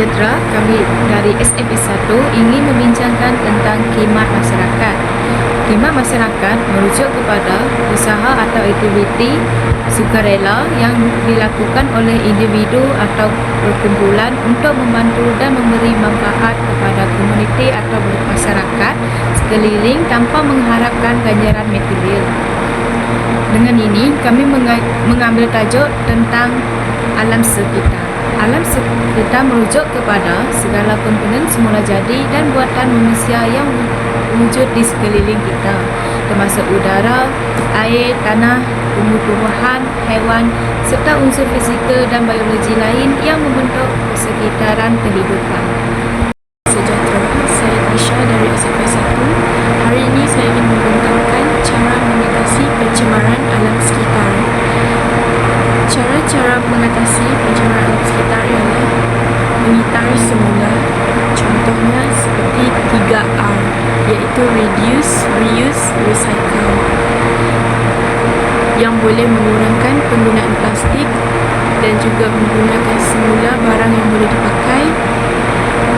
sejahtera, kami dari SMS 1 ingin membincangkan tentang khidmat masyarakat. Khidmat masyarakat merujuk kepada usaha atau aktiviti sukarela yang dilakukan oleh individu atau perkumpulan untuk membantu dan memberi manfaat kepada komuniti atau masyarakat sekeliling tanpa mengharapkan ganjaran material. Dengan ini, kami mengambil tajuk tentang alam sekitar. Alam sekitar merujuk kepada segala komponen semula jadi dan buatan manusia yang wujud di sekeliling kita, termasuk udara, air, tanah, tumbuh-tumbuhan, haiwan, serta unsur fizikal dan biologi lain yang membentuk persekitaran kehidupan. Sejahtera, saya Tasha dari SMP 1. Hari ini saya ingin membentangkan cara mengatasi pencemaran alam sekitar. Cara-cara mengatasi pencemaran alam sekitar ialah mengitar semula. Contohnya seperti 3R, iaitu Reduce, Reuse, Recycle, yang boleh mengurangkan penggunaan plastik dan juga menggunakan semula barang yang boleh dipakai,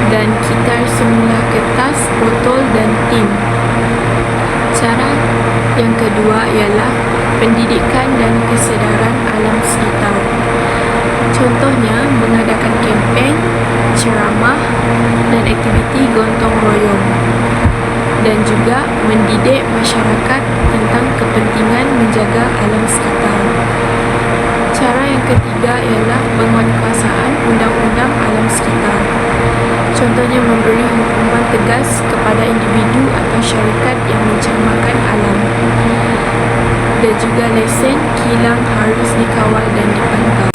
dan kitar semula kertas, botol dan tin. Cara yang kedua ialah pendidikan dan kesedaran alam sekitar. Contohnya mengadakan kempen, ceramah dan aktiviti gotong royong, dan juga mendidik masyarakat tentang kepentingan menjaga alam sekitar. Cara yang ketiga ialah penguatkuasaan undang-undang alam sekitar. Contohnya memberi hukuman tegas kepada individu atau syarikat yang mencemarkan alam, dan juga lesen kilang harus dikawal dan dipantau.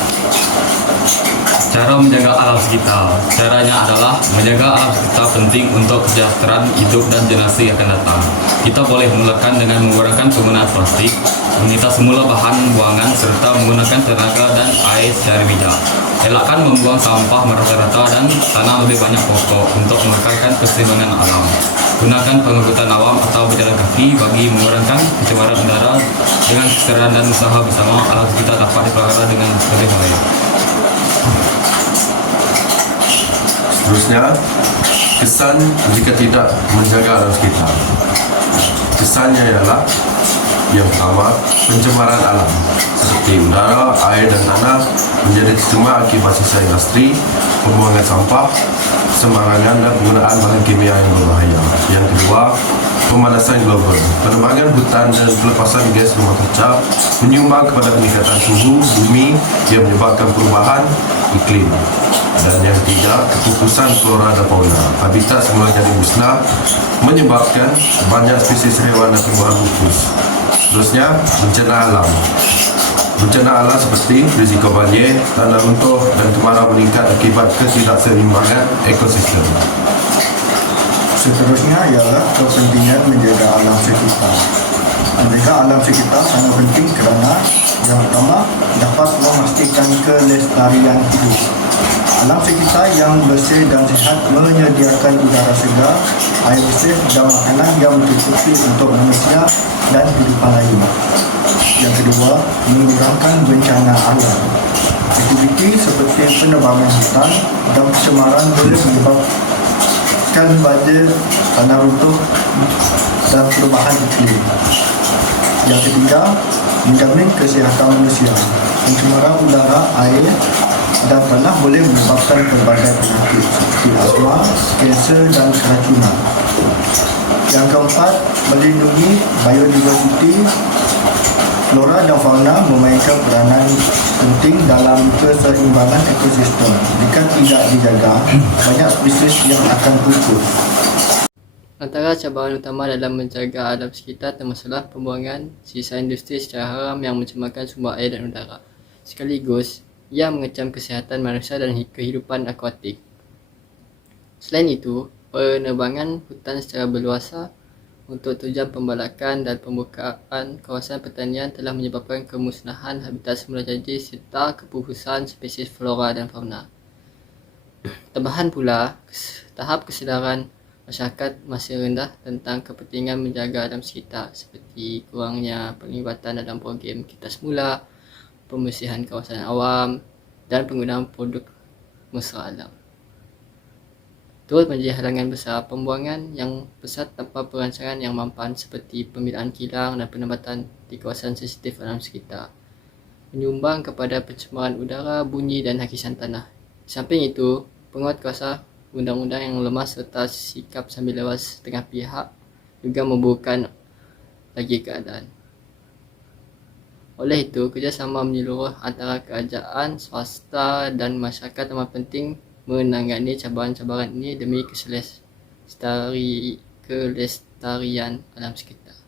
Cara menjaga alam sekitar. Caranya adalah menjaga alam sekitar penting untuk kesejahteraan hidup dan generasi yang akan datang. Kita boleh mulakan dengan mengurangkan penggunaan plastik, mengitar semula bahan buangan serta menggunakan tenaga dan air secara bijak. Elakkan membuang sampah merata-rata dan tanam lebih banyak pokok untuk mengekalkan keseimbangan alam. Gunakan pengangkutan awam atau berjalan kaki bagi mengurangkan pencemaran udara. Dengan kesadaran dan usaha bersama, alam sekitar dapat dipelihara dengan lebih baik. Seterusnya, kesan jika tidak menjaga alam sekitar. Kesannya ialah yang pertama, pencemaran alam seperti udara, air dan tanah menjadi tercemar akibat sisa industri, pembuangan sampah sembarangan dan penggunaan bahan kimia yang berbahaya. Yang kedua, pemanasan global. Penebangan hutan dan pelepasan gas rumah kaca menyumbang kepada peningkatan suhu bumi yang menyebabkan perubahan iklim. Dan yang ketiga, keputusan flora dan fauna. Habitat semula jadi musnah menyebabkan banyak spesies haiwan dan tumbuhan pupus. Seterusnya, bencana alam. Bencana alam seperti risiko banjir, tanah runtuh dan kemarau meningkat akibat ketidakseimbangan ekosistem. Seterusnya ialah kepentingan menjaga alam sekitar. Menjaga alam sekitar sangat penting kerana yang pertama dapat memastikan kelestarian hidup. Alam sekitar yang bersih dan sihat menyediakan udara segar, air bersih dan makanan yang mencukupi untuk manusia dan kehidupan lain. Yang kedua, mengurangkan bencana alam. Aktiviti seperti penebangan hutan dan pencemaran boleh menyebabkan badai, tanah runtuh dan perubahan iklim. Yang ketiga, menjamin kesihatan manusia. Pencemaran udara, air dan tanah boleh menyebabkan pelbagai penyakit seperti asma, kanser dan keracunan. Yang keempat, melindungi biodiversiti. Flora dan fauna memainkan peranan penting dalam keseimbangan ekosistem. Jika tidak dijaga, banyak spesies yang akan pupus. Antara cabaran utama dalam menjaga alam sekitar termasuklah pembuangan sisa industri secara haram yang mencemarkan sumber air dan udara, sekaligus yang mengecam kesihatan manusia dan kehidupan akuatik. Selain itu, penebangan hutan secara berluasa untuk tujuan pembalakan dan pembukaan kawasan pertanian telah menyebabkan kemusnahan habitat semula jadi serta kepupusan spesies flora dan fauna. Tambahan pula, tahap kesedaran masyarakat masih rendah tentang kepentingan menjaga alam sekitar, seperti kurangnya penglibatan dalam program Kita Semula, pembersihan kawasan awam dan penggunaan produk mesra alam. turut menjadi halangan besar pembuangan yang besar tanpa perancangan yang mampan seperti pembinaan kilang dan penempatan di kawasan sensitif alam sekitar, menyumbang kepada pencemaran udara, bunyi dan hakisan tanah. Di samping itu, penguat kuasa undang-undang yang lemah serta sikap sambil lewas setengah pihak juga memburukkan lagi keadaan. Oleh itu, kerjasama menyeluruh antara kerajaan, swasta dan masyarakat amat penting menangani cabaran-cabaran ini demi kelestarian alam sekitar.